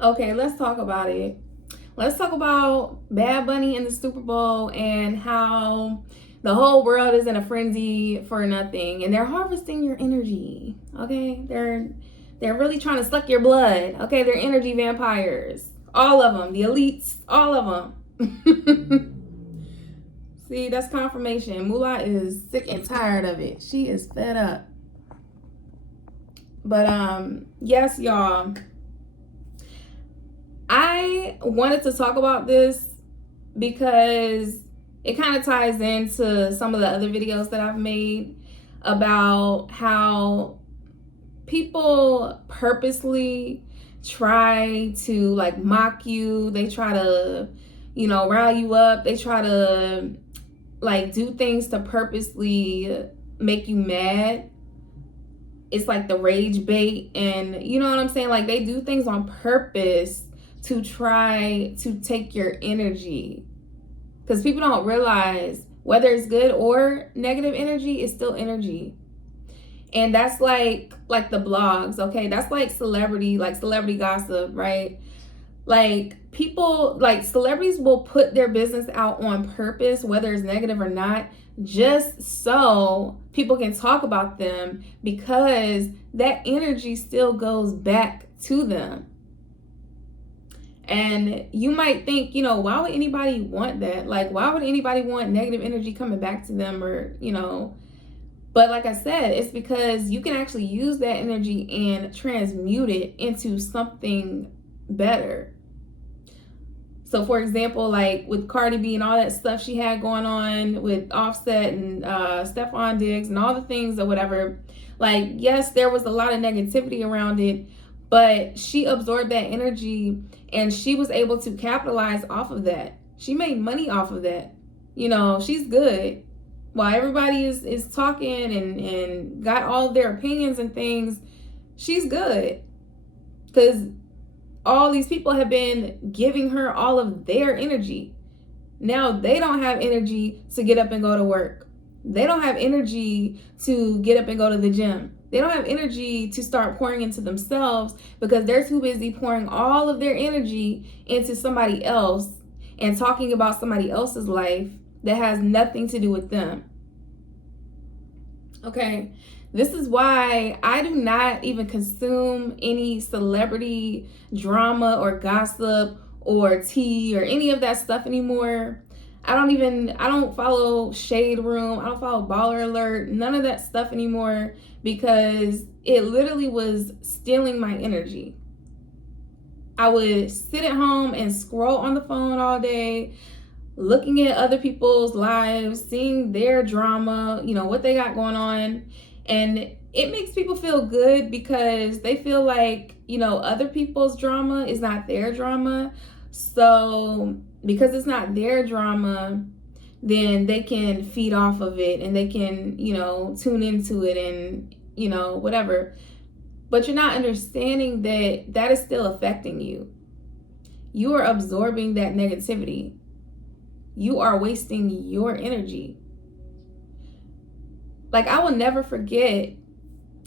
Okay, let's talk about it. Let's talk about Bad Bunny in the Super Bowl and how the whole world is in a frenzy for nothing and they're harvesting your energy. Okay? They're really trying to suck your blood. Okay? They're energy vampires. All of them, the elites, all of them. See, that's confirmation. Moolah is sick and tired of it. She is fed up. But yes, y'all. I wanted to talk about this because it kind of ties into some of the other videos that I've made about how people purposely try to like mock you. They try to, rile you up. They try to like do things to purposely make you mad. It's like the rage bait, and you know what I'm saying? Like they do things on purpose to try to take your energy, because people don't realize whether it's good or negative energy is still energy. And that's like the blogs, okay? That's like celebrity gossip, right? Like people, like celebrities will put their business out on purpose, whether it's negative or not, just so people can talk about them, because that energy still goes back to them. And you might think, why would anybody want that? Like, why would anybody want negative energy coming back to them, or, but like I said, it's because you can actually use that energy and transmute it into something better. So for example, like with Cardi B and all that stuff she had going on with Offset and Stephon Diggs and all the things or whatever, like, yes, there was a lot of negativity around it, but she absorbed that energy and she was able to capitalize off of that. She made money off of that. She's good. While everybody is talking and got all of their opinions and things, she's good. Because all these people have been giving her all of their energy. Now they don't have energy to get up and go to work. They don't have energy to get up and go to the gym. They don't have energy to start pouring into themselves because they're too busy pouring all of their energy into somebody else and talking about somebody else's life that has nothing to do with them. Okay? This is why I do not even consume any celebrity drama or gossip or tea or any of that stuff anymore. I don't follow Shade Room. I don't follow Baller Alert, none of that stuff anymore, because it literally was stealing my energy. I would sit at home and scroll on the phone all day, looking at other people's lives, seeing their drama, what they got going on. And it makes people feel good because they feel like, other people's drama is not their drama. So because it's not their drama, then they can feed off of it and they can, tune into it and, whatever. But you're not understanding that that is still affecting you. You are absorbing that negativity. You are wasting your energy. Like, I will never forget,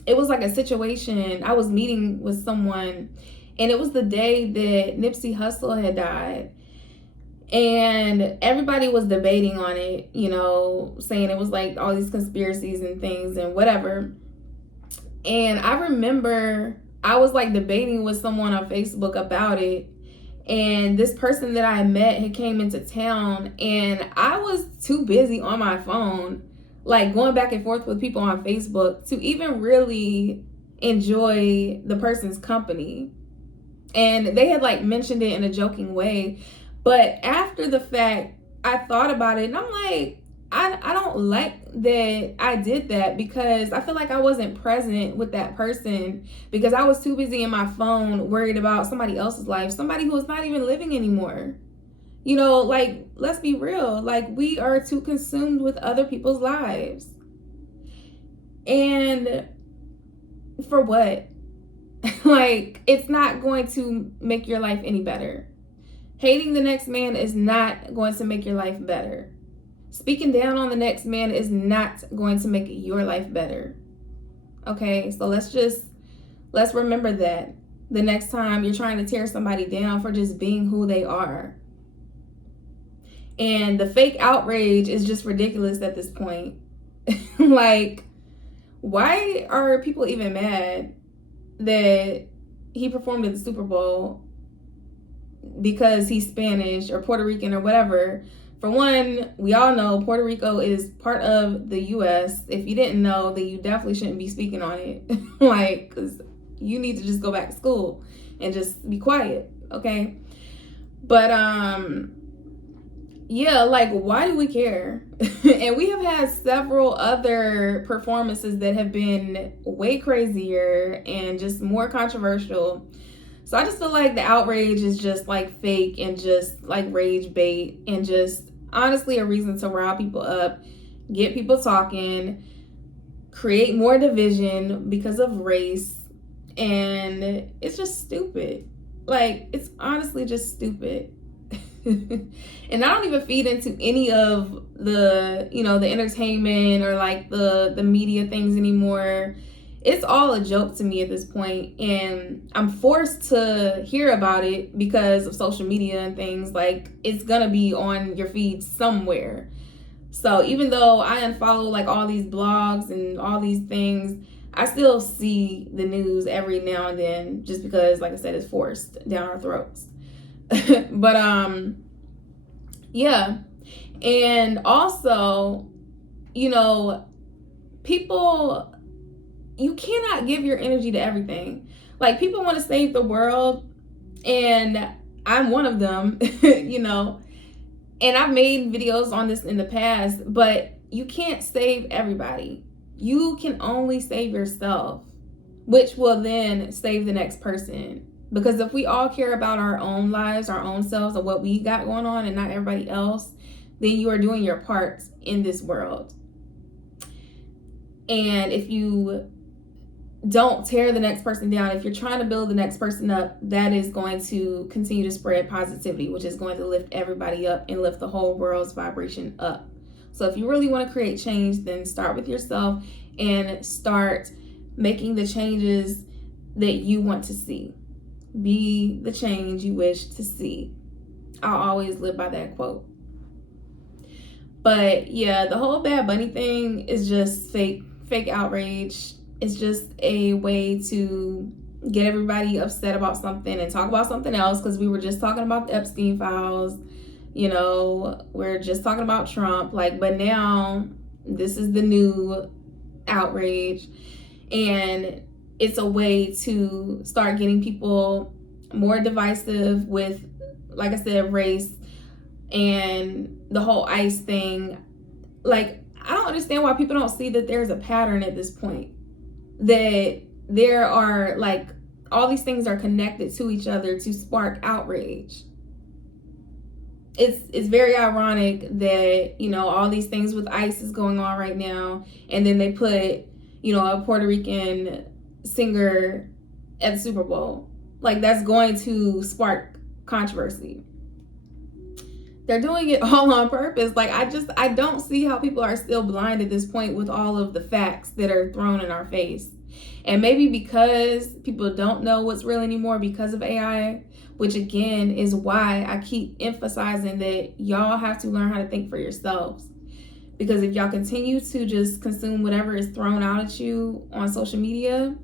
it was like a situation. I was meeting with someone, and it was the day that Nipsey Hussle had died. And everybody was debating on it, saying it was like all these conspiracies and things and whatever. And I remember I was like debating with someone on Facebook about it. And this person that I met had came into town, and I was too busy on my phone, like going back and forth with people on Facebook, to even really enjoy the person's company. And they had like mentioned it in a joking way. But after the fact, I thought about it and I'm like, I don't like that I did that, because I feel like I wasn't present with that person because I was too busy in my phone worried about somebody else's life, somebody who is not even living anymore. Like, let's be real. Like, we are too consumed with other people's lives. And for what? Like, it's not going to make your life any better. Hating the next man is not going to make your life better. Speaking down on the next man is not going to make your life better. Okay, so let's remember that. the next time you're trying to tear somebody down for just being who they are. And the fake outrage is just ridiculous at this point. Like, why are people even mad that he performed at the Super Bowl because he's Spanish or Puerto Rican or whatever? For one, we all know Puerto Rico is part of the U.S. If you didn't know, then you definitely shouldn't be speaking on it. Like, because you need to just go back to school and just be quiet, okay? But, yeah, like, why do we care? And we have had several other performances that have been way crazier and just more controversial. So I just feel like the outrage is just like fake and just like rage bait and just honestly a reason to rile people up, get people talking, create more division because of race. And it's just stupid. Like, it's honestly just stupid. And I don't even feed into any of the, the entertainment or like the media things anymore. It's all a joke to me at this point, and I'm forced to hear about it because of social media and things. Like, it's gonna be on your feed somewhere. So even though I unfollow like all these blogs and all these things, I still see the news every now and then just because, like I said, it's forced down our throats. But yeah. And also, people, you cannot give your energy to everything. Like, people want to save the world, and I'm one of them. And I've made videos on this in the past, but you can't save everybody. You can only save yourself, which will then save the next person. Because if we all care about our own lives, our own selves, and what we got going on and not everybody else, then you are doing your part in this world. And if you don't tear the next person down, if you're trying to build the next person up, that is going to continue to spread positivity, which is going to lift everybody up and lift the whole world's vibration up. So if you really want to create change, then start with yourself and start making the changes that you want to see. Be the change you wish to see. I'll always live by that quote. But yeah, the whole Bad Bunny thing is just fake outrage. It's just a way to get everybody upset about something and talk about something else, because we were just talking about the Epstein files. We're just talking about Trump. But now this is the new outrage. And it's a way to start getting people more divisive with, like I said, race and the whole ICE thing. Like, I don't understand why people don't see that there's a pattern at this point. That there are, like, all these things are connected to each other to spark outrage. It's very ironic that, all these things with ICE is going on right now, and then they put, a Puerto Rican singer at the Super Bowl. Like, that's going to spark controversy. They're doing it all on purpose. Like, I don't see how people are still blind at this point with all of the facts that are thrown in our face. And maybe because people don't know what's real anymore because of AI, which again is why I keep emphasizing that y'all have to learn how to think for yourselves. Because if y'all continue to just consume whatever is thrown out at you on social media,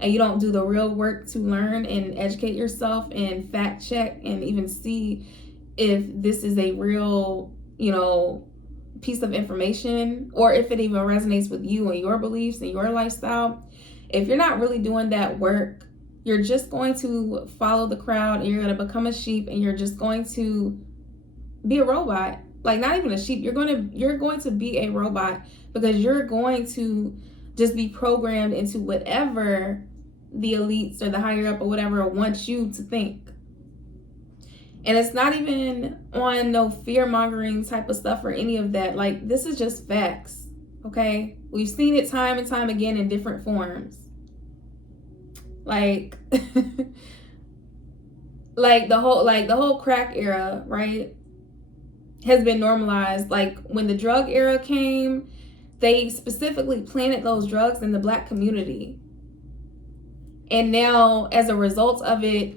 and you don't do the real work to learn and educate yourself and fact check and even see if this is a real, piece of information, or if it even resonates with you and your beliefs and your lifestyle, if you're not really doing that work, you're just going to follow the crowd, and you're going to become a sheep, and you're just going to be a robot. Like, not even a sheep, you're going to be a robot, because you're going to just be programmed into whatever the elites or the higher up or whatever wants you to think. And it's not even on no fear-mongering type of stuff or any of that. Like, this is just facts, okay? We've seen it time and time again in different forms. Like, the whole crack era, right, has been normalized. Like, when the drug era came, they specifically planted those drugs in the Black community. And now, as a result of it,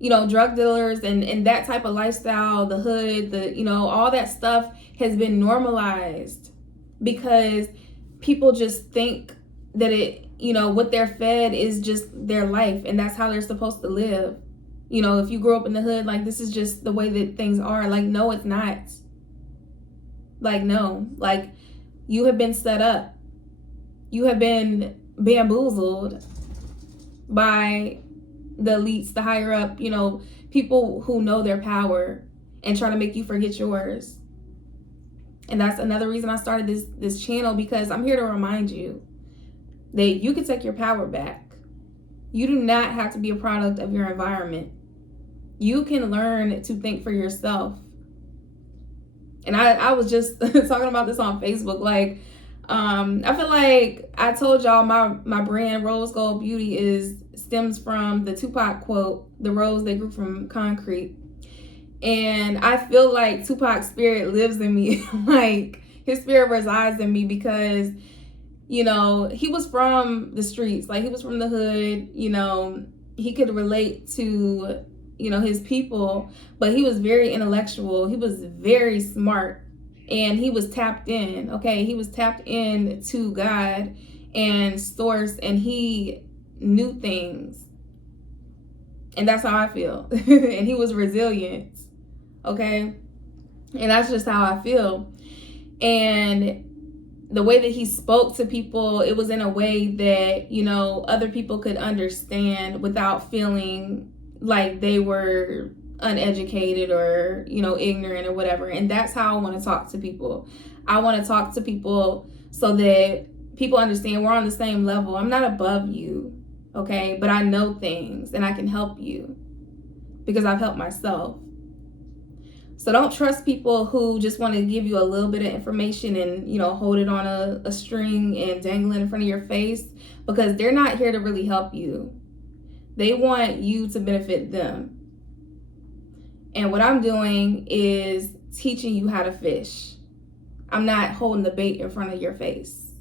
you know, drug dealers and that type of lifestyle, the hood, you know, all that stuff has been normalized because people just think that it, you know, what they're fed is just their life and that's how they're supposed to live. You know, if you grew up in the hood, like, this is just the way that things are. Like, no, it's not. Like, no. Like, you have been set up. You have been bamboozled by the elites, the higher up, you know, people who know their power and try to make you forget yours. And that's another reason I started this channel, because I'm here to remind you that you can take your power back. You do not have to be a product of your environment. You can learn to think for yourself. And I was just talking about this on Facebook. Like, I feel like I told y'all my brand Rose Gold Beauty stems from the Tupac quote, "The rose they grew from concrete." And I feel like Tupac's spirit lives in me. Like, his spirit resides in me because, you know, he was from the streets. Like, he was from the hood. You know, he could relate to, you know, his people, but he was very intellectual. He was very smart, and he was tapped in. Okay, he was tapped in to God and source, and he knew things. And that's how I feel. And he was resilient. Okay, and that's just how I feel. And the way that he spoke to people, it was in a way that, you know, other people could understand without feeling like they were uneducated or, you know, ignorant or whatever. And that's how I want to talk to people. I want to talk to people so that people understand we're on the same level. I'm not above you, okay? But I know things and I can help you because I've helped myself. So don't trust people who just want to give you a little bit of information and, you know, hold it on a string and dangle it in front of your face, because they're not here to really help you. They want you to benefit them. And what I'm doing is teaching you how to fish. I'm not holding the bait in front of your face.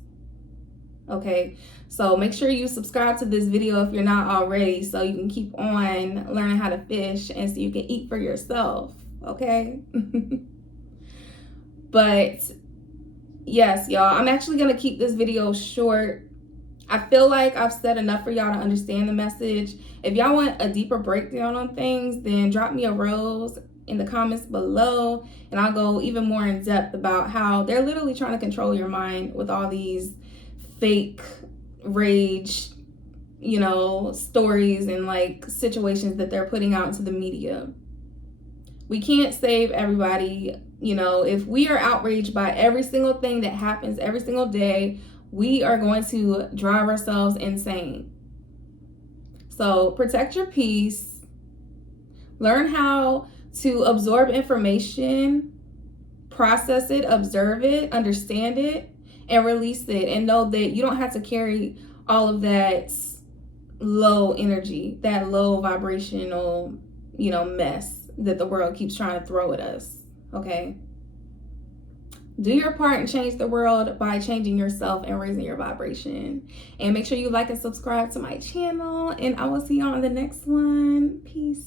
Okay, so make sure you subscribe to this video if you're not already, so you can keep on learning how to fish and so you can eat for yourself. Okay. But yes, y'all, I'm actually gonna keep this video short. I feel like I've said enough for y'all to understand the message. If y'all want a deeper breakdown on things, then drop me a rose in the comments below, and I'll go even more in depth about how they're literally trying to control your mind with all these fake rage, you know, stories and like situations that they're putting out into the media. We can't save everybody. You know, if we are outraged by every single thing that happens every single day, we are going to drive ourselves insane. So protect your peace. Learn how to absorb information, process it, observe it, understand it, and release it. And know that you don't have to carry all of that low energy, that low vibrational, you know, mess that the world keeps trying to throw at us. Okay? Do your part and change the world by changing yourself and raising your vibration. And make sure you like and subscribe to my channel. And I will see you on the next one. Peace.